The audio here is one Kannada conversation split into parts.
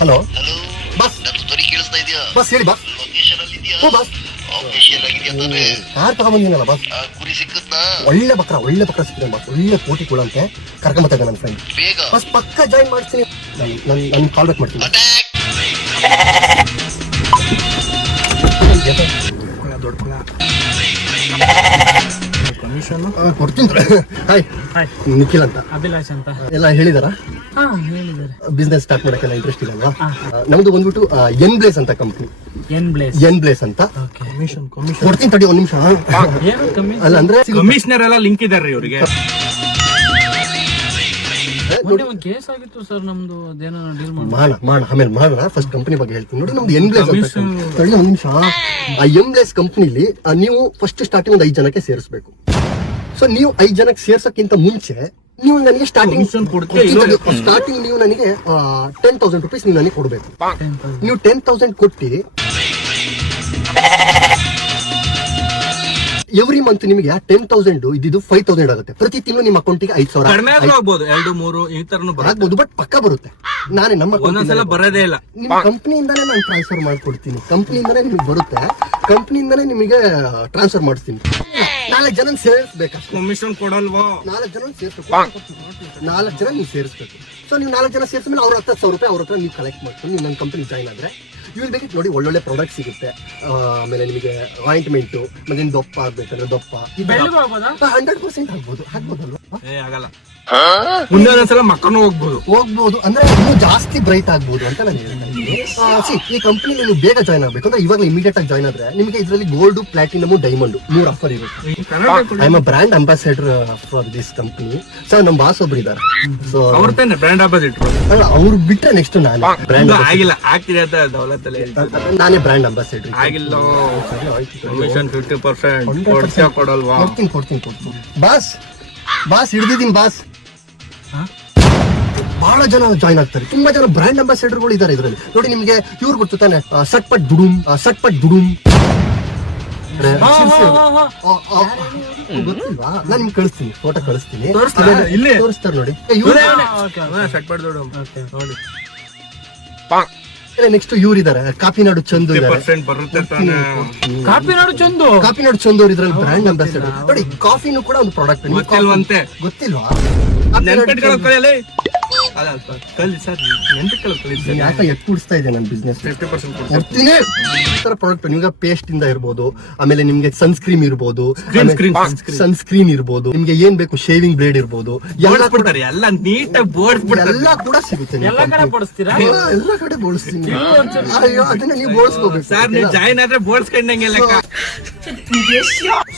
ಹಲೋ ಹಲೋ ಬಸ್ ನನ್ನ ಧ್ವನಿ ಕೇಳಿಸ್ತಾ ಇದೆಯಾ? ಬಸ್ ಹೇಳಿ ಬಸ್. ಲೊಕೇಶನ್ ಅಲ್ಲಿ ಇದೆಯಾ? ಹ್ಞೂ ಬಸ್. ಆಫೀಷಿಯಲ್ ಆಗಿದೆಯಾ ತಾನೇ? ಕಾರ್ ತಗೊಂಬಂದಿನಲ್ಲ ಬಸ್. ಕುರಿ ಸಿಕ್ಕತ್ತಾ? ಒಳ್ಳೆ ಬಕ್ರ ಸಿಕ್ಕಿದೆ ಬಸ್. ಒಳ್ಳೆ ಕೋಟಿ ಕೊಡಂತೆ ಕರ್ಕೊಂಬತ್ತಾ ಇದ್ದೆ ನನ್ನ ಫ್ರೆಂಡ್. ಬೇಗ ಬಸ್ ಪಕ್ಕ ಜಾಯಿನ್ ಮಾಡ್ತೀನಿ. ನಾನು ಕಾಲ್ ಬ್ಯಾಕ್ ಮಾಡ್ತೀನಿ. ಅಟ್ಯಾಕ್. ದೊಡ್ಡ ಕುಳ ಕಮಿಷನ್ ಕೊಡ್ತೀನಿ. ಹಾಯ್ ನಿಖಿಲ್ ಅಂತ. ಅಭಿಲಾಷ್ ಅಂತ ಎಲ್ಲ ಹೇಳಿದಾರ ಹೇಳಿದ್ದಾರೆ. ಬಿಸ್ನೆಸ್ ಸ್ಟಾರ್ಟ್ ಮಾಡಕ್ಕೆಲ್ಲ ಇಂಟ್ರೆಸ್ಟ್ ಇದೆ ಅಲ್ವಾ? ನಮ್ದು ಬಂದ್ಬಿಟ್ಟು ಎನ್ ಬ್ಲೇಸ್ ಅಂತ ಕಂಪ್ನಿ. ಎನ್ ಬ್ಲೇಸ್ ಅಂತ ಕಮಿಷನ್ ಕೊಡ್ತೀನಿ ತಡಿ ಒಂದ್ ನಿಮಿಷ. ಅಲ್ಲ ಅಂದ್ರೆ ಕಮಿಷನರ್ ಎಲ್ಲ ಲಿಂಕ್ ಇದಾರೆ ಇವರಿಗೆ. ಕೇಸ್ ಆಗಿತ್ತು ಸರ್ ನಮ್ದು ಅದೇನೋ ಡೀಲ್ ಮಾಡ ಆಮೇಲೆ ಮಾಡೋಣ. ಫಸ್ಟ್ ಕಂಪನಿ ಬಗ್ಗೆ ಹೇಳ್ತೀನಿ ನೋಡಿ. ನಮ್ದು ಎನ್ ಬ್ಲೇಸ್ ಅಂತ ತಡಿ ಒಂದ್ ನಿಮಿಷ. ಆ ಎನ್ ಬ್ಲೇಸ್ ಕಂಪ್ನಿಲಿ ನೀವು ಫಸ್ಟ್ ಸ್ಟಾರ್ಟಿಂಗ್ ಒಂದು 5 ಜನಕ್ಕೆ ಸೇರಿಸಬೇಕು. ಸೊ ನೀವು 5 ಜನಕ್ಕೆ ಸೇರ್ಸಕ್ಕಿಂತ ಮುಂಚೆ ನೀವು ನನಗೆ ಸ್ಟಾರ್ಟಿಂಗ್ ನೀವು ನನಗೆ 10,000 rupees ನೀವು ನನಗೆ ಕೊಡ್ಬೇಕು. ನೀವು 10,000 ಕೊಟ್ಟು ಎವ್ರಿ ಮಂತ್ ನಿಮಗೆ 10,000 ಇದ್ದು 5,000 ಆಗುತ್ತೆ. ಪ್ರತಿ ತಿಂಗಳು ನಿಮ್ಮ ಅಕೌಂಟಿಗೆ 5,000 ಆಗ್ಬೋದು. 2-3 ಈ ತರನು ಆಗ್ಬೋದು. ಬಟ್ ಪಕ್ಕ ಬರುತ್ತೆ. ನಾನೇ ನಮ್ಮ ಒಂದೊಂದ್ಸಲ ಬರೋದೇ ಇಲ್ಲ. ನಿಮ್ಮ ಕಂಪ್ನಿಯಿಂದಾನೇ ನಾನು ಟ್ರಾನ್ಸ್ಫರ್ ಮಾಡ್ಕೊಡ್ತೀನಿ. ಕಂಪ್ನಿಯಿಂದಾನೇ ನಿಮಗೆ ಬರುತ್ತೆ. ಕಂಪ್ನಿಯಿಂದಾನೇ ನಿಮಗೆ ಟ್ರಾನ್ಸ್ಫರ್ ಮಾಡಿಸ್ತೀನಿ. 4 ಜನ ಸೇರಿಸ್ಬೇಕು. ಕಮಿಷನ್ ಕೊಡಲ್ವಾ? 4 ಜನ ಸೇರಿಸ್ಬೇಕು. 4 ಜನ ನೀವು ಸೇರಿಸ್ಬೇಕು. ಸೊ ನೀವು 4 ಜನ ಸೇರಿಸಿದ್ಮೇಲೆ ಅವ್ರ 10,000 ರೂಪಾಯಿ ಅವ್ರ ಹತ್ರ ನೀವು ಕಲೆಕ್ಟ್ ಮಾಡ್ಕೊಂಡು ನೀವು ನನ್ನ ಕಂಪನಿ ಜಾಯ್ನ್ ಆದ್ರೆ ಇವ್ರು ಬೇಕಿತ್ತು ನೋಡಿ ಒಳ್ಳೊಳ್ಳೆ ಪ್ರಾಡಕ್ಟ್ ಸಿಗುತ್ತೆ. ಆಮೇಲೆ ನಿಮಗೆ ಆಯಿಂಟ್ಮೆಂಟ್ ಮತ್ತೆ ದಪ್ಪ ಆಗ್ಬೇಕಂದ್ರೆ ದಪ್ಪ 100% ಆಗ್ಬೋದಲ್ವಾ? ಆಗಲ್ಲ. ಮುಂದೆ ಒಂದ್ಸಲ ಮಕ್ಕನು ಹೋಗ್ಬೋದು ಅಂದ್ರೆ ಇನ್ನೂ ಜಾಸ್ತಿ ಬ್ರೈಟ್ ಆಗ್ಬೋದು ಅಂತ ನಾನು ಹೇಳ್ತಾ ಇದ್ದೀನಿ. ಈ ಕಂಪನಿಲಿ ನೀವು ಬೇಗ ಜಾಯ್ನ್ ಆಗ್ಬೇಕು ಅಂದ್ರೆ ಇವಾಗ ಇಮಿಡಿಯೇಟ್ ಆಗಿ ಜಾಯ್ನ್ ಆದ್ರೆ ನಿಮಗೆ ಇದರಲ್ಲಿ ಗೋಲ್ಡ್, ಪ್ಲಾಟಿನಮ್, ಡೈಮಂಡ್ 3 ಆಫರ್ ಇರುತ್ತೆ. I am a brand ambassador for this company. So ನಮ್ಮ ಬಾಸ್ ಒಬ್ರು ಇದ್ದಾರೆ. ಸೊ ಅವ್ರತಾನೆ ಬ್ರಾಂಡ್ ಅಂಬಾಸಿಡರ್. ಅಲ್ಲ ಅವ್ರು ಬಿಟ್ರೆ ನೆಕ್ಸ್ಟ್ ನಾನು ಬ್ರಾಂಡ್ ಆಗಿಲ್ಲ. ಆಗ್ತಿದೆ ಅಂತ ದೌಲತ್ತಲ್ಲಿ ನಾನೇ ಬ್ರಾಂಡ್ ಅಂಬಾಸಿಡರ್. ಆಗಿಲ್ಲ. ಕಮಿಷನ್ 50% ಕೊಡಲ್ವಾ? ಕೊಡ್ತೀನಿ ಬಾಸ್ ಹಿಡಿದಿದ್ದೀನಿ ಬಾಸ್. ಬಹಳ ಜನ ಜಾಯ್ನ್ ಆಗ್ತಾರೆ. ತುಂಬಾ ಜನ ಬ್ರಾಂಡ್ ಅಂಬಾಸಿಡರ್ಗಳು ಇದಾರೆ ಇದರಲ್ಲಿ ನೋಡಿ. ನಿಮ್ಗೆ ಇವ್ರು ಗೊತ್ತು ತಾನೆ, ಸಟ್ಪಟ್ ದುಡುಮ್ ಗೊತ್ತಿಲ್ವಾ? ನಾನು ನಿಮ್ಗೆ ಕಳಿಸ್ತೀನಿ, ಫೋಟೋ ಕಳಿಸ್ತೀನಿ. ತೋರಿಸ್ತಾರೆ ನೋಡಿ. ನೆಕ್ಸ್ಟ್ ಇವ್ರು ಇದಾರೆ, ಕಾಪಿನಾಡು ಚಂದು ಇದಾರೆ. ಕಾಪಿನಾಡು ಚಂದು ಅವ್ರು ಇದ್ರಲ್ಲಿ ಬ್ರಾಂಡ್ ಅಂಬಾಸಿಡರ್ ನೋಡಿ. ಕಾಫಿನೂ ಕೂಡ ಒಂದು ಪ್ರಾಡಕ್ಟ್ ಗೊತ್ತಿಲ್ವಾ? ಯಾಕೆ ಎತ್ಕೂಡಿಸ್ತಾ ಇದೆ ನನ್ನ ಬಿಸ್ನೆಸ್. ಪ್ರಾಡಕ್ಟ್ ನಿಮ್ಗೆ ಪೇಸ್ಟ್ ಇಂದ ಇರ್ಬೋದು, ಆಮೇಲೆ ನಿಮ್ಗೆ ಸನ್ಸ್ಕ್ರೀನ್ ಇರ್ಬೋದು, ನಿಮ್ಗೆ ಏನ್ ಬೇಕು ಶೇವಿಂಗ್ ಬ್ಲೇಡ್ ಇರ್ಬೋದು, ಎಲ್ಲ ಕೂಡ ಸಿಗುತ್ತೆ. ಎಲ್ಲ ಕಡೆ ಬೋಳಿಸ್ತೀನಿ. ಅಯ್ಯೋ ಅದನ್ನ ನೀವು ಬೋಳಿಸ್ಕೋಬೇಕು. ಜಾಯಿನ್ ಆದ್ರೆ ಬೋಳ್ಸ್ಕೊಂಡಂಗೆಲ್ಲ.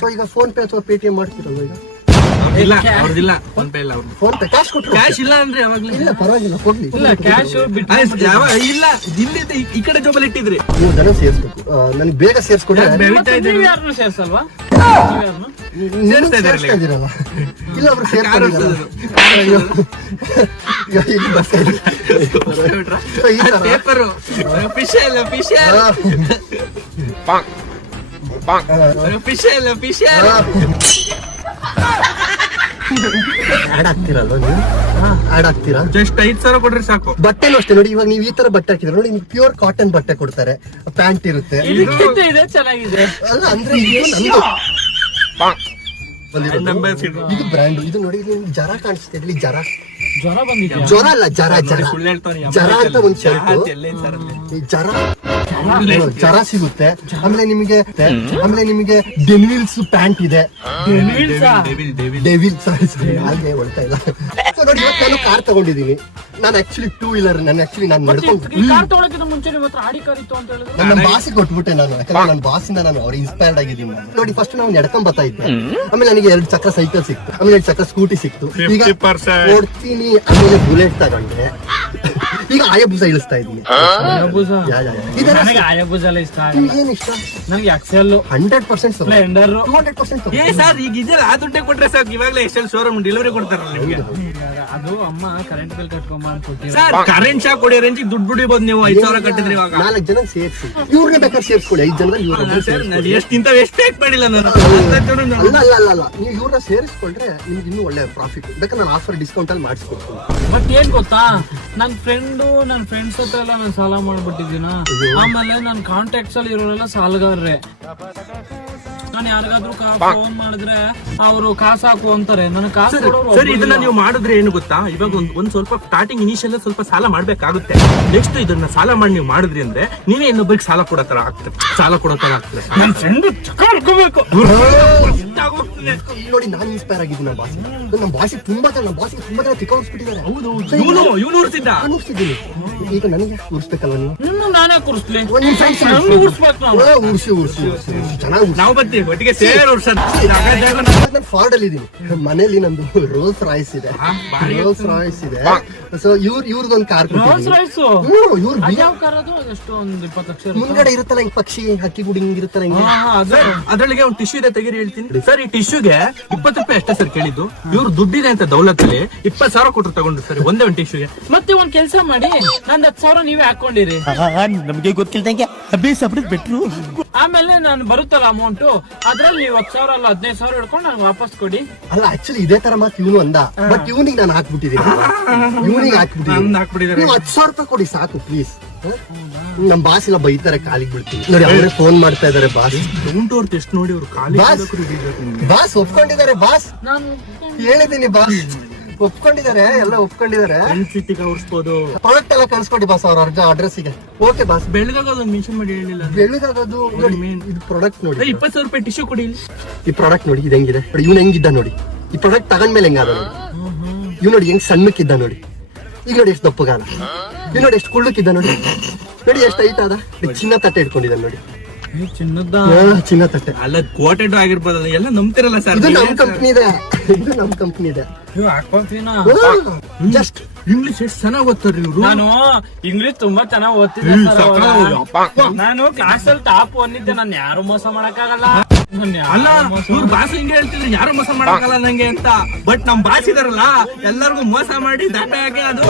ಸೊ ಈಗ ಫೋನ್ ಪೇ ಅಥವಾ ಪೇಟಿಎಂ ಮಾಡ್ತೀರಲ್ವ? ಈಗ ಇಲ್ಲ ಅವ್ರದಿಲ್ಲ. ಫೋನ್ ಪೇ ಇಲ್ಲ. ಅವ್ರದ್ದು ಫೋನ್ ಪೇ ಕ್ಯಾಶ್ ಕೊಟ್ಟರು ಕ್ಯಾಶ್ ಇಲ್ಲ ಅಂದ್ರೆ ಯಾವಾಗ್ಲೂ ಇಲ್ಲ, ಪರವಾಗಿಲ್ಲ ಕೊಡ್ಲಿ. ಕ್ಯಾಶ್ ಇಲ್ಲ. ಇಲ್ಲಿಂದ ಈ ಕಡೆ ಜೋಬಲ್ಲಿ ಇಟ್ಟಿದ್ರಿ. 3 ಜನ ಸೇರಿಸ್ಬೇಕು. ನನಗೆ ಬೇಗ ಸೇರಿಸ್ಕೊಂಡ್ರೆ ಸೇರ್ಸಲ್ವಾ? ಸೇರಿಸ್ತಾ ಇದ್ದೀರಲ್ಲ. ಇಲ್ಲ ಅವ್ರು ಸೇರ್ಕೊಂಡಿದ್ದಾರೆ. ಆಡ್ ಆಗ್ತಿರಲ್ವ ನೀವು? ಆಡ್ ಆಗ್ತೀರಾ? ಜಸ್ಟ್ 5,000 ಕೊಡ್ರಿ ಸಾಕು. ಬಟ್ಟೆನೂ ಅಷ್ಟೇ ನೋಡಿ. ಇವಾಗ ನೀವು ಈ ತರ ಬಟ್ಟೆ ಹಾಕಿದ್ರೆ ನೋಡಿ, ನಿಮ್ಗೆ ಪ್ಯೂರ್ ಕಾಟನ್ ಬಟ್ಟೆ ಕೊಡ್ತಾರೆ, ಪ್ಯಾಂಟ್ ಇರುತ್ತೆ. ಚೆನ್ನಾಗಿದೆ. ಅಲ್ಲ ಅಂದ್ರೆ ಇದು ಬ್ರ್ಯಾಂಡ್. ಇದು ನೋಡಿ ಜರ ಕಾಣಿಸ್ತಾ ಇದ್ಲಿ. ಜ್ವರ ಅಲ್ಲ, ಜರ ಅಂತ ಒಂದು ಶರ್ಟ್. ಜರ ಸಿಗುತ್ತೆ. ಆಮೇಲೆ ನಿಮಗೆ ಡೆವಿಲ್ಸ್ ಪ್ಯಾಂಟ್ ಇದೆ. ಡೆವಿಲ್ ಸಾರಿ ಹಾಗೆ ಹೊಳ್ತಾ ಇಲ್ಲ ನೋಡಿ. ಇವತ್ತು ನಾನು ಕಾರ್ ತಗೊಂಡಿದ್ದೀನಿ. ನಾನು ಆಕ್ಚುಲಿ 2 ವೀಲರ್. ನಾನು ನಡ್ಕೊಂಡು ನನ್ನ ಬಾಸಿಗೆ ಕೊಟ್ಬಿಟ್ಟೆ ನಾನು. ಯಾಕಂದ್ರೆ ನನ್ನ ಬಾಸಿಂದ ನಾನು ಅವ್ರು ಇನ್ಸ್ಪೈರ್ಡ್ ಆಗಿದ್ದೀನಿ ನೋಡಿ. ಫಸ್ಟ್ ನಾವು ನಡ್ಕೊಂಡ್ ಬರ್ತಾ ಇದ್ದೆ. ಆಮೇಲೆ ನನಗೆ 2 ಚಕ್ರ ಸೈಕಲ್ ಸಿಕ್ತು, ಆಮೇಲೆ 2 ಚಕ್ರ ಸ್ಕೂಟಿ ಸಿಕ್ತು. ಈಗ ಕೊಡ್ತೀನಿ. ಆಮೇಲೆ ಬುಲೆಟ್ ತಗೊಂಡೆ. ಈಗ ಆಯಬುಸ ಇಳಿಸ್ತಾ ಇದ್ದೀನಿ. ಏನ್ ಇಷ್ಟ ನನಗೆ ಎಕ್ಸೆಲ್ 100% ಸ್ಪ್ಲೆಂಡರ್ 200%. ಸರ್ ಈಗ ಇದೆಲ್ಲ ಆ ದುಡ್ಡೇ ಕೊಟ್ರೆ ಸಾಕು. ಇವಾಗಲೇ ಎಕ್ಸೆಲ್ ಶೋರೂಮ್ ಡೆಲಿವರಿ ಕೊಡ್ತಾರಲ್ಲ ನಿಮ್ಗೆ. ಅದು ಅಮ್ಮ ಕರೆಂಟ್ ಬಿಲ್ ಕಟ್ಕೊಂಬ ಅಂತ ಕೊಟ್ಟಿರೋ. ಸರ್ ಕರೆಂಟ್ ಶಾಕ್ ಹೊಡಿಯೋ ರೇಂಜಿಗೆ ದುಡ್ಡು ಬಿಡಿಬೋದು ನೀವು 5,000 ಕಟ್ಟಿದ್ರಿ ಇವಾಗ. 4 ಜನ ಸೇರಿಸಿ ಇವ್ರನ್ನೇ ಬೇಕಾದ್ರೆ ಸೇರಿಸ್ಕೊಳ್ಳಿ, 5 ಜನದಲ್ಲಿ ಇವ್ರನ್ನ ಎಷ್ಟು ಇಂತ ಎಕ್ಸ್ಪೆಕ್ಟ್ ಮಾಡಿಲ್ಲ ನಾನು. ಅಲ್ಲ ನೀವು ಇವ್ರನ್ನ ಸೇರಿಸ್ಕೊಂಡ್ರೆ ನಿಮ್ಗೆ ಇನ್ನೂ ಒಳ್ಳೆ ಪ್ರಾಫಿಟ್. ಬೇಕಾದ್ರೆ ನಾನು ಆಫರ್ ಡಿಸ್ಕೌಂಟ್ ಅಲ್ಲಿ ಮಾಡಿಸ್ಕೊಡ್ತೀನಿ. ಬಟ್ ಏನ್ ಗೊತ್ತಾ, ನನ್ ಫ್ರೆಂಡ್ಸ್ ಹತ್ರ ಎಲ್ಲ ನಾನು ಸಾಲ ಮಾಡ್ಬಿಟ್ಟಿದ್ದೀನ. ಆಮೇಲೆ ನನ್ ಕಾಂಟ್ಯಾಕ್ಟ್ಸ್ ಅಲ್ಲಿ ಇರೋರೆಲ್ಲ ಸಾಲಗಾರರೇ. ನಾನು ಯಾರಿಗಾದ್ರೂ ಫೋನ್ ಮಾಡಿದ್ರೆ ಅವರು ಕಾಸು ಹಾಕು ಅಂತಾರೆ. ನನಗೆ ಕಾಸು ಕೊಡೋರು ಸರ್ ಇದನ್ನ ನೀವು ಮಾಡಿದ್ರೆ ಏನು ಗೊತ್ತಾ, ಇವಾಗ ಒಂದ್ ಸ್ವಲ್ಪ ಸ್ಟಾರ್ಟಿಂಗ್ ಇನಿಷಿಯಲ್ ಸ್ವಲ್ಪ ಸಾಲ ಮಾಡ್ಬೇಕಾಗುತ್ತೆ. ನೆಕ್ಸ್ಟ್ ಇದನ್ನ ಸಾಲ ಮಾಡಿ ನೀವು ಮಾಡಿದ್ರಿ ಅಂದ್ರೆ ನೀವೇ ಇನ್ನೊಬ್ಬರಿಗೆ ಸಾಲ ಕೊಡೋ ತರ ಆಗ್ತದೆ. ನನ್ನ ಫ್ರೆಂಡ್ ಕರ್ಕೋಬೇಕು. ನೋಡಿ ನಾನು ಇನ್ಸ್ಪೈರ್ ಆಗಿದ್ದೀನಿ ನಮ್ಮ ಬಾಸಿಗೆ ತುಂಬಾ ಜನ ತಿಕ್ಕಿಸ್ಬಿಟ್ಟಿದ್ದಾರೆ. ಹೌದು ಇವನು ಉರ್ಸಿದ್ದ. ನಾನು ಉರ್ಸಿದ್ದೀನಿ. ಈಗ ನನಗೆ ಉರ್ಸ್ಬೇಕಲ್ವ ನೀವು? ನಾನೇ ಕೂರಿಸ್ಲಿ. ಉರ್ಸಿ ಚೆನ್ನಾಗಿ ನಾವು ಬರ್ತೀವಿ ಒಟ್ಟಿಗೆ ಸೇರ್ ಉರ್ಸೋದು. ನಾನು ಫಾರ್ಡ್ ಅಲ್ಲಿ ಇದೀನಿ. ಮನೇಲಿ ನಂದು ರೋಲ್ಸ್ ರಾಯ್ಸ್ ಇದೆ. ಸೊ ಇವ್ರದೊಂದು ಕಾರ್ ಯಾವ ಕಾರ್ ಅದು? ಅದೆಷ್ಟು ಒಂದು 20 ಲಕ್ಷ ಮುಂದ್ಗಡೆ ಇರುತ್ತಲ್ಲ ಹಿಂಗ್ ಪಕ್ಷಿ ಹಕ್ಕಿ ಗುಡಿ ಹಿಂಗ್ ಇರುತ್ತಲ್ಲ ಹಿಂಗೆ. ಅದ್ರೊಳಗೆ ಒಂದು ಟಿಶ್ಯೂ ಇದೆ, ತೆಗೀರಿ ಹೇಳ್ತೀನಿ. ಸರ್ ಈ ಟಿಶ್ಯೂಗೆ 20 ರೂಪಾಯಿ ಅಷ್ಟೇ ಸರ್ ಕೇಳಿದ್ದು. ಇವ್ರು ದುಡ್ಡಿದೆ ಅಂತ ದೌಲತ್ತಲ್ಲಿ 20,000 ಕೊಟ್ಟರು ತಗೊಂಡ್ರು ಸರ್ ಒಂದೇ ಒಂದು ಟಿಶ್ಯೂಗೆ. ಮತ್ತೆ ಒಂದ್ ಕೆಲ್ಸ ಮಾಡಿ, ನಂದ್ 10,000 ನೀವೇ ಹಾಕೊಂಡಿರಿ. ನಮ್ಗೆ ಗೊತ್ತಿಲ್ದಂಗೆ ಅಭ್ಯಾಸ ಬಿಟ್ರು. ಆಮೇಲೆ ನಾನು ಬರುತ್ತಲ್ಲ ಅಮೌಂಟ್, ಅದ್ರಲ್ಲಿ 10,000 ಅಲ್ಲ 15,000 ಹಿಡ್ಕೊಂಡು ನನ್ಗೆ ವಾಪಸ್ ಕೊಡಿ. ಅಲ್ಲ ಆಕ್ಚುಲಿ ಇದೇ ತರ ಮಾತು ಇವನು ಅಂದ. ಬಟ್ ಇವನಿಗೆ ನಾನು ಹಾಕ್ಬಿಟ್ಟಿದ್ದೀನಿ. ಇವನಿಗೆ ಹಾಕ್ಬಿಟ್ಟಿದ್ದೀನಿ. ನೀವು 10,000 ರೂಪಾಯಿ ಕೊಡಿ ಸಾಕು ಪ್ಲೀಸ್. ನಮ್ ಬಾಸ್ ಎಲ್ಲ ಬೈತಾರೆ, ಕಾಲಿಗೆ ಬೀಳ್ತೀನಿ. ನೋಡಿ ಅವರೇ ಫೋನ್ ಮಾಡ್ತಾ ಇದಾರೆ. ಬಾಸ್ ಅವ್ರ ಟೆಸ್ಟ್ ನೋಡಿ ಅವ್ರು ಬಾಸ್ ಒಪ್ಕೊಂಡಿದ್ದಾರೆ. ಬಾಸ್ ನಾನು ಹೇಳಿದ್ದೀನಿ, ಬಾಸ್ ಒಪ್ಕೊಂಡಿದ್ದಾರೆ, ಎಲ್ಲ ಒಪ್ಕೊಂಡಿದ್ದಾರೆ. ಉರ್ಸ್ಬೋದು. ಪ್ರಾಡಕ್ಟ್ ಎಲ್ಲ ಕಳ್ಸ್ಕೊಡಿ ಬಾಸ್ ಅವ್ರ ಅಡ್ರೆಸ್ಸಿಗೆ. Okay boss. ಬೆಳಗಾಗೋದು ಮೆನ್ಷನ್ ಮಾಡಿ ಹೇಳಿಲ್ಲ. ಬೆಳಗಾಗೋದು ಇದು ಪ್ರಾಡಕ್ಟ್ ನೋಡಿ. 20,000 ರೂಪಾಯಿ ಟಿಶ್ಯೂ ಕೊಡಿ. ಈ ಪ್ರಾಡಕ್ಟ್ ನೋಡಿ ಇದು ಹೆಂಗಿದೆ ನೋಡಿ. ಇವ್ನು ಹೆಂಗಿದ್ದ ನೋಡಿ. ಈ ಪ್ರಾಡಕ್ಟ್ ತಗೊಂಡ್ಮೇಲೆ ಹೆಂಗಾದ ನೋಡಿ. ಇವ್ ನೋಡಿ ಹೆಂಗ್ ಸಣ್ಣಕ್ಕಿದ್ದ ನೋಡಿ. ಈಗ ನೋಡಿ ಎಷ್ಟು ದಪ್ಪಗಾದ. ಇವ್ ನೋಡಿ ಎಷ್ಟು ಕುಳ್ಳಕ್ಕಿದ್ದ ನೋಡಿ. ನೋಡಿ ಎಷ್ಟು ಹೈಟ್ ಆದ. ಚಿನ್ನ ತಟ್ಟೆ ಇಟ್ಕೊಂಡಿದ್ದ ನೋಡಿ. ಚಿನ್ನದ ಚಿನ್ನ ತಟ್ಟೆ ಅಲ್ಲ ಕೋಟೆಡ್ ಆಗಿರ್ಬೋದು. ಎಲ್ಲ ನಂಬ್ತಿರಲ್ಲ ಸರ್. ಇದು ನಮ್ ಕಂಪ್ನಿ ಇದೆ. ಇದು ನಮ್ ಕಂಪ್ನಿ ಇದೆ. ಹಾಕ್ಬೋತೀನ. ಜಸ್ಟ್ ಇಂಗ್ಲಿಷ್ ಎಷ್ಟು ಚೆನ್ನಾಗಿ ಓದ್ತಾರ್ರಿ ಇವ್ರು. ನಾನು ಇಂಗ್ಲಿಷ್ ತುಂಬಾ ಚೆನ್ನಾಗಿ ಓದ್ತಿದ್ದೆ ಸರ್ ಅವಾಗ. ನಾನು ಕ್ಲಾಸ್ ಅಲ್ಲಿ ಟಾಪ್ ಒಂದಿದ್ದೆ. ನಾನು ಯಾರು ಮೋಸ ಮಾಡಕ್ಕಾಗಲ್ಲ. ಅಲ್ಲ ಇವ್ರ ಭಾಷೆ ಹಿಂಗೆ ಹೇಳ್ತಿದ್ರೆ ಯಾರು ಮೋಸ ಮಾಡಕ್ಕಲ್ಲ ನಂಗೆ ಅಂತ. ಬಟ್ ನಮ್ ಭಾಷೆ ಇದಾರಲ್ಲ ಎಲ್ಲರಿಗೂ ಮೋಸ ಮಾಡಿ ದಡ್ಡ ಆಗಿ ಅದು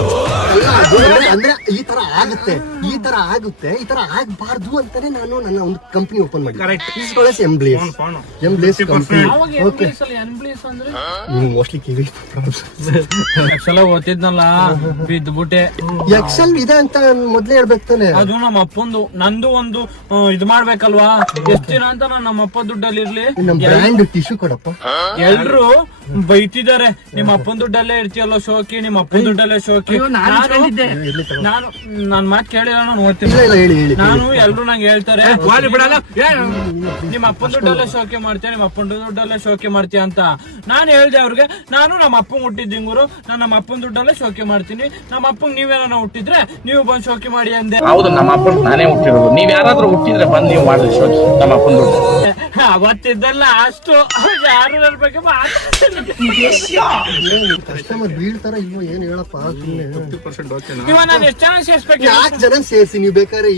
ಅಂದ್ರೆ ಈ ತರ ಆಗುತ್ತೆ, ಈ ತರ ಆಗ್ಬಾರ್ದು ಅಂತಾನೆ ನಾನು ನನ್ನ ಒಂದು ಕಂಪ್ನಿ ಓಪನ್ ಮಾಡಿ. ಕರೆಕ್ಟ್. ಎಂಬ್ಲೇಸ್ ಕಂಪ್ನಿ. ಅವಾಗ ಇಂಗ್ಲಿಷ್ ಅಲ್ಲಿ ಎನ್ಬ್ಲಿಸ್ ಅಂದ್ರೆ ಮೋಸ್ಟ್ಲಿ ಕಿವಿ ಎಕ್ಸೆಲ್ ಓದ್ತಿದ್ನಲ್ಲ, ಬಿದ್ಬಿಟ್ಟೆ. ಎಕ್ಸೆಲ್ ಇದೆ ಅಂತ ಮೊದ್ಲೇ ಹೇಳ್ಬೇಕು ತಾನೆ. ಅದು ನಮ್ಮ ಅಪ್ಪಂದು. ನಂದು ಒಂದು ಇದು ಮಾಡ್ಬೇಕಲ್ವಾ. ಎಷ್ಟ್ ದಿನ ಅಂತ ನಾನು ನಮ್ಮ ಅಪ್ಪ ದುಡ್ಡಲ್ಲಿ ಇರ್ಲಿ. ನಮ್ಮ ಬ್ರ್ಯಾಂಡ್ ಟಿಶ್ಯೂ ಕೊಡಪ್ಪ. ಎಲ್ರು ಬೈತಿದ್ದಾರೆ, ನಿಮ್ಮ ಅಪ್ಪನ ದುಡ್ಡಲ್ಲೇ ಇರ್ತೀಯಲ್ಲ ಶೋಕಿ, ನಿಮ್ಮ ಅಪ್ಪನ ದುಡ್ಡಲ್ಲೇ ಶೋಕಿ. ನಾನು ನನ್ ಮಾತು ಕೇಳಿಲ್ಲ, ನಾನು ಓದ್ತೀನಿ. ನಾನು ಎಲ್ರು ನಂಗೆ ಹೇಳ್ತಾರೆ, ನಿಮ್ಮ ಅಪ್ಪನ ದುಡ್ಡಲ್ಲೇ ಶೋಕಿ ಮಾಡ್ತೀಯ, ನಿಮ್ಮ ಅಪ್ಪನ ದುಡ್ಡಲ್ಲೇ ಶೋಕಿ ಮಾಡ್ತೀಯ ಅಂತ. ನಾನು ಹೇಳ್ದೆ ಅವ್ರಿಗೆ, ನಾನು ನಮ್ಮ ಅಪ್ಪಂಗ್ ಹುಟ್ಟಿದ್ದಿಂಗೂರು, ನಾನು ನಮ್ಮ ಅಪ್ಪನ ದುಡ್ಡಲ್ಲೇ ಶೋಕಿ ಮಾಡ್ತೀನಿ. ನಮ್ಮ ಅಪ್ಪಂಗ್ ನೀವೇನ ಹುಟ್ಟಿದ್ರೆ ನೀವು ಬಂದ್ ಶೋಕಿ ಮಾಡಿ ಅಂದೆ. ಹೌದು, ನಮ್ಮ ಅಪ್ಪನ್ ನಾನೇ ಹುಟ್ಟಿರೋದು. ನೀವ್ ಯಾರಾದ್ರೂ ಹುಟ್ಟಿದ್ರೆ ಬಂದ್ ನೀವು ಮಾಡಿದ್ರಿ ಶೋಕಿ ನಮ್ಮ ಅಪ್ಪನ ದುಡ್ಡು. ಅವತ್ತಿದ್ದಲ್ಲ ಅಷ್ಟು ಯಾರು ನನ್ನ ಬಗ್ಗೆ ಕಸ್ಟಮರ್ ಬೀಳ್ತಾರ ಇಲ್ವೋ ಏನ್ ಹೇಳಪ್ಪ. ಇವಾಗ ನಾನು ಎಷ್ಟು ಜನ ಸೇರ್ಸ್ಬೇಕು? 4 ಜನ ಸೇರಿಸಿ ನೀವು ಬೇಕಾದ್ರೆ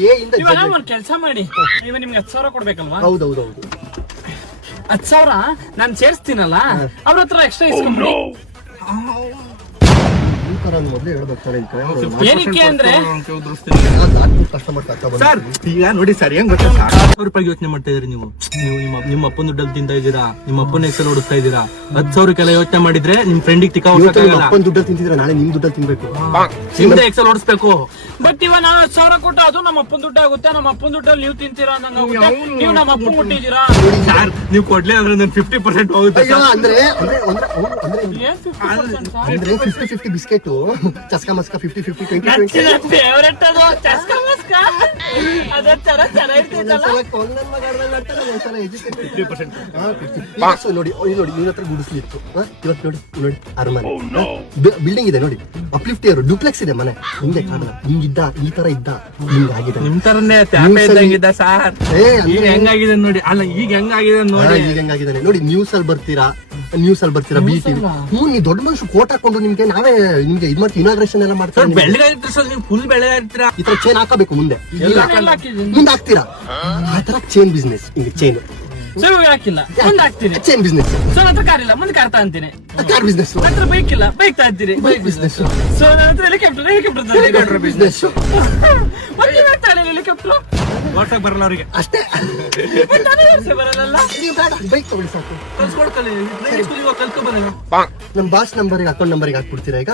ಇವಾಗ ಒಂದ್ ಕೆಲ್ಸ ಮಾಡಿ, ಇವಾಗ ನಿಮ್ಗೆ 10,000 ಕೊಡ್ಬೇಕಲ್ವಾ? ಹೌದೌದು 10,000 ನಾನ್ ಸೇರ್ಸ್ತೀನಲ್ಲ, ಅವ್ರ ಹತ್ರ ಎಕ್ಸ್ಟ್ರಾ ಇಸ್ಕೊಂಡ್ಬಿಡಿ. ಮೊದ್ಲೇ ಹೇಳ್ಬೇಕಾರೆ ಏನಕ್ಕೆ ಅಂದ್ರೆ ಕಸ್ಟಮರ್ ಸರ್ ಈಗ ನೋಡಿ ಸರ್ ಹೆಂಗ್ ಗೊತ್ತಾ, 10,000 ರೂಪಾಯಿ ಯೋಚನೆ ಮಾಡ್ತಾ ಇದ್ರಿ ನೀವು. ನಿಮ್ಮ ಅಪ್ಪನ ದುಡ್ಡಲ್ಲಿ ತಿಂತಾ ಇದ್ದೀರಾ, ನಿಮ್ಮ ಅಪ್ಪನ ಹೆಸರು ಓಡಿಸ್ತಾ ಇದ್ದೀರಾ. 10,000 ಯೋಚನೆ ಮಾಡಿದ್ರೆ ನಿಮ್ ಫ್ರೆಂಡಿಗೆ ತಿಕ್ಕ ದುಡ್ಡಲ್ಲಿ ತಿಂತಿದ್ರೆ ನಾಳೆ ನಿಮ್ ದುಡ್ಡಲ್ಲಿ ತಿನ್ಬೇಕು. ನಿಮ್ದೇ ಎಕ್ಸೆಲ್ ಓಡಿಸ್ಬೇಕು. ಬಟ್ ಇವಾಗ ನಾನು 10,000 ಕೊಟ್ಟು ಅದು ನಮ್ಮ ಅಪ್ಪನ ದುಡ್ಡು ಆಗುತ್ತೆ. ನಮ್ಮ ಅಪ್ಪನ ದುಡ್ಡಲ್ಲಿ ನೀವು ತಿಂತೀರಾ ಅಂದಂಗ. ನೀವು ನಮ್ಮ ಅಪ್ಪನ ಕೊಟ್ಟಿದ್ದೀರಾ ಸರ್, ನೀವು ಕೊಡ್ಲೇ ಅಂದ್ರೆ 50% ಹೋಗುತ್ತೆ. ಅಂದ್ರೆ ಏನ್ 50%? 50-50 ಬಿಸ್ಕೆಟ್ ಚಸ್ಕಾ ಮಸ್ಕಾ 50-50 20-20 ಫೇವರೆಟ್ ಅದು ಚಸ್ಕಾ ಮಸ್ಕಾ. ಅದ ತರ ಚೆನ್ನಾಗಿರ್ತೈತಲ್ಲ. ನೋಡಿ ಇವ್ರ ಹತ್ರ ಗುಡಿಸ್ಲಿತ್ತು. ಇವತ್ತು ನೋಡಿ ಅರಮನೆ ಬಿಲ್ಡಿಂಗ್ ಇದೆ ನೋಡಿ. ಅಪ್ಲಿಫ್ಟ್ ಇರೋ ಡ್ಯೂಪ್ಲೆಕ್ಸ್ ಇದೆ ಮನೆ. ಹಿಂಗೆ ಕಾಣಲ್ಲ, ಹಿಂಗಿದ್ದ ಈ ತರ ಇದ್ದ, ಹಿಂಗಾಗಿದೆ. ನಿಮ್ ತರನೇ ಇದ್ದಂಗಿದ್ದ ಸರ್. ಈಗ ಹೆಂಗಾಗಿದೆ ನೋಡಿ. ಅಲ್ಲ ಈಗ ಹೆಂಗಾಗಿದೆ ನೋಡಿ. ಈಗ ಹೆಂಗಾಗಿದೆ ನೋಡಿ. ನ್ಯೂಸ್ ಅಲ್ಲಿ ಬರ್ತೀರಾ ಬಿ ಟಿವಿ. ನೀವು ದೊಡ್ಡ ಮನುಷ್ಯ ಕೋಟ್ ಹಾಕೊಂಡು ನಿಮ್ಗೆ ನಾವೇ ನಿಮ್ಗೆ ಇದ್ ಮಾಡ್ತೀವಿ. ಇನಾಗ್ರೇಷನ್ ಎಲ್ಲ ಮಾಡ್ತೀವಿ. ಬೆಳಗಾಗಿರ್ತೀರ ಸರ್, ನೀವು ಫುಲ್ ಬೆಳಗಾಗಿರ್ತೀರಾ. ಈ ತರ ಚೇನ್ ಹಾಕಬೇಕು ಮುಂದೆ ಹಾಕ್ತೀರಾ. ಆ ತರ ಚೇನ್ ಬಿಸ್ನೆಸ್. ಹಿಂಗೆ ಚೇನ್ ಸೊ ಇವಾಗ ಹಾಕಿಲ್ಲ ಮುಂದೆ ಹಾಕ್ತೀನಿ. ಚೈನ್ ಬಿಸ್ನೆಸ್, ಸೊ ನನ್ನ ಹತ್ರ ಕಾರ್ ಇಲ್ಲ ಮುಂದೆ ಕಾರ್ ತಗೊಂತೀನಿ. ಕಾರ್ ಬಿಸ್ನೆಸ್, ನನ್ನ ಹತ್ರ ಬೈಕ್ ಇಲ್ಲ ಬೈಕ್ ತಗೊಂತೀನಿ. ಬೈಕ್ ಬಿಸ್ನೆಸ್, ಸೊ ನನ್ನ ಹತ್ರ helicopter helicopter business. Helicopter WhatsApp ಬರಲ್ಲ ಅವ್ರಿಗೆ. ಅಷ್ಟೇ, ಬರಲ್ಲ. ನೀವು ಬೇಡ ಬೈಕ್ ತಗೊಳ್ಳಿ ಸಾಕು. ಕಲ್ಸ್ಕೊಡ್ತಲ್ಲ ಡ್ರೈವಿಂಗ್ ಸ್ಕೂಲ್ ಇವಾಗ ಕಲ್ತ್ಕೊ ಬರಲ್ಲ. ನಮ್ಮ ಬಾಸ್ ನಂಬರ್ಗೆ ಅಕೌಂಟ್ ನಂಬರ್ಗೆ ಹಾಕ್ಬಿಡ್ತೀರಾ ಈಗ?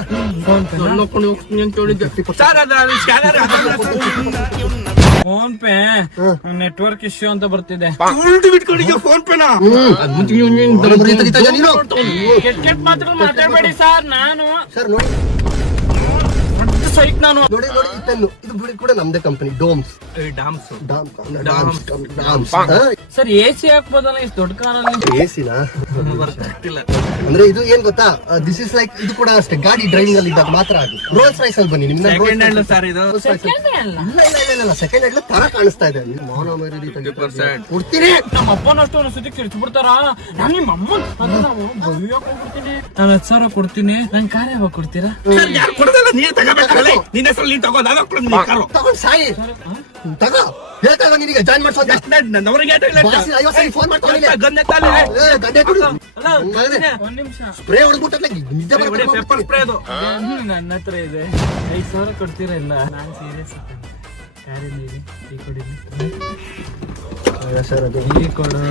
ನೋಡ್ಕೊಂಡು ಹೋಗ್ತೀನಿ ಅಂತ ಹೇಳಿದ್ದೆ. ಸರ್ ಅದು scanner phone pay network issue ಅಂತ ಬರ್ತಿದೆ. ಬಿಟ್ಕೊಂಡಿದ್ಯಾ ಫೋನ್ ಪೇನ? ಕೆಟ್ಟ ಮಾತ್ರ ಮಾತಾಡ್ಬೇಡಿ ಸರ್. ನಾನು ಸರ್ ನೋಡಿ ಸೈಕ್ ನಾನು ನೋಡಿ ನೋಡಿ ಈ ಪೆನ್ನು ಇದು ಬಿಡಿ ಕೂಡ ನಮ್ದೇ ಕಂಪನಿ ಡೋಮ್ಸ್. ಡಾಮ್ಸ್ ಸರ್ ಎಸಿ ಹಾಕ್ಬೋದಲ್ಲ ಇಷ್ಟು ದೊಡ್ಡ ಕಾರಲ್ಲಿ? ಎಸಿನ ಅಂದ್ರೆ ಇದು ಏನ್ ಗೊತ್ತಾ, ದಿಸ್ ಇಸ್ ಲೈಕ್ ಇದು ಕೂಡ ಅಷ್ಟೇ ಗಾಡಿ ಡ್ರೈವಿಂಗ್ ಅಲ್ಲಿ ಇದ್ದಾಗ ಮಾತ್ರ ಅದು. ರೋಲ್ಸ್ ರೈಸ್ ಅಲ್ಲಿ ಬನ್ನಿ ನಿಮ್ನ ಸೆಕೆಂಡ್ ಹ್ಯಾಂಡ್ ಸರ್ ಇದು. ಸೆಕೆಂಡ್ ಅಲ್ಲ ಇಲ್ಲ ಸೆಕೆಂಡ್ ಹ್ಯಾಂಡ್ ತರ ಕಾಣಿಸ್ತಾ ಇದೆ. ಕೊಡ್ತೀರಿ ನಮ್ಮ ಅಪ್ಪನಷ್ಟು ಒಂದು ಸುದ್ದಿ ಕಿರ್ಚ್ಬಿಡ್ತಾರ. ನಾನು ನಿಮ್ಮ ಅಮ್ಮನ್ ಹೋಗ್ಬಿಡ್ತೀನಿ. ನಾನು 10,000 ಕೊಡ್ತೀನಿ. ನನ್ ಕಾರ್ ಯಾವಾಗ ಕೊಡ್ತೀರಾ? ಯಾರು ಕೊಡೋದಲ್ಲ, ನೀನ್ ತಗೋಬೇಕಲ್ಲ. ನಿನ್ನ ಹೆಸರು ನೀನ್ ತಗೋ, ನಾನು ಕೊಡ್ತೀನಿ ಕಾರು. ತಗೊಂಡ್ ಸಾಯಿ ತಗೋ. ಹೇಳ್ತಾಗ ನಿನಗೆ ಜಾಯ್ನ್ ಮಾಡ್ಸೋದು ಅವ್ರಿಗೆ ಫೋನ್ ಮಾಡ್ತಾನೆ ಗನ್ನೆ ತಾನೆ ಒಂದ್ ನಿಮಿಷ ಸ್ಪ್ರೇ ಹೊಡೆದ್ಬಿಟ್ಟೆ ನಿದ್ದೆ ಪೆಪ್ಪರ್ ಸ್ಪ್ರೇ ಅದು. ನನ್ನ ಹತ್ರ ಇದೆ. 5,000 ಕೊಡ್ತೀರಾ? ಇಲ್ಲ ನಾನು ಸೀರಿಯಸ್. ಕಾರಲ್ಲಿ ಈ ಕೊಡಿ ಸರ್ ಅದು ಈ ಕೊಡು.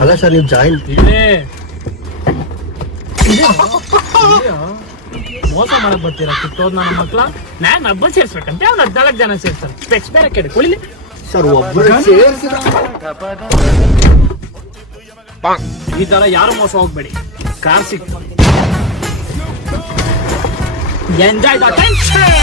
ಅಲ್ಲ ಸರ್ ನೀವು ಜಾಯಿನ್ ಇದೆ ಮೋಸ ಮಾಡಕ್ ಬರ್ತೀರಾ? ಕಿತ್ತೋದ್ ನನ್ನ ಮಕ್ಳ. ನಾನ್ ಹಬ್ಬ ಸೇರ್ಸ್ಬೇಕಂತೆ ಅವ್ನು 14 ಜನ ಸೇರ್ತಾರೆ. ಸ್ಪೆಕ್ಸ್ ಬೇರೆ ಕೆಡ ಕೊಡ್ಲಿ ಸರ್ ಒಬ್ಬರು ಸೇರಿಸಿದ ಈ ತರ ಯಾರು ಮೋಸ ಹೋಗ್ಬೇಡಿ. Car sick enjoy the tension.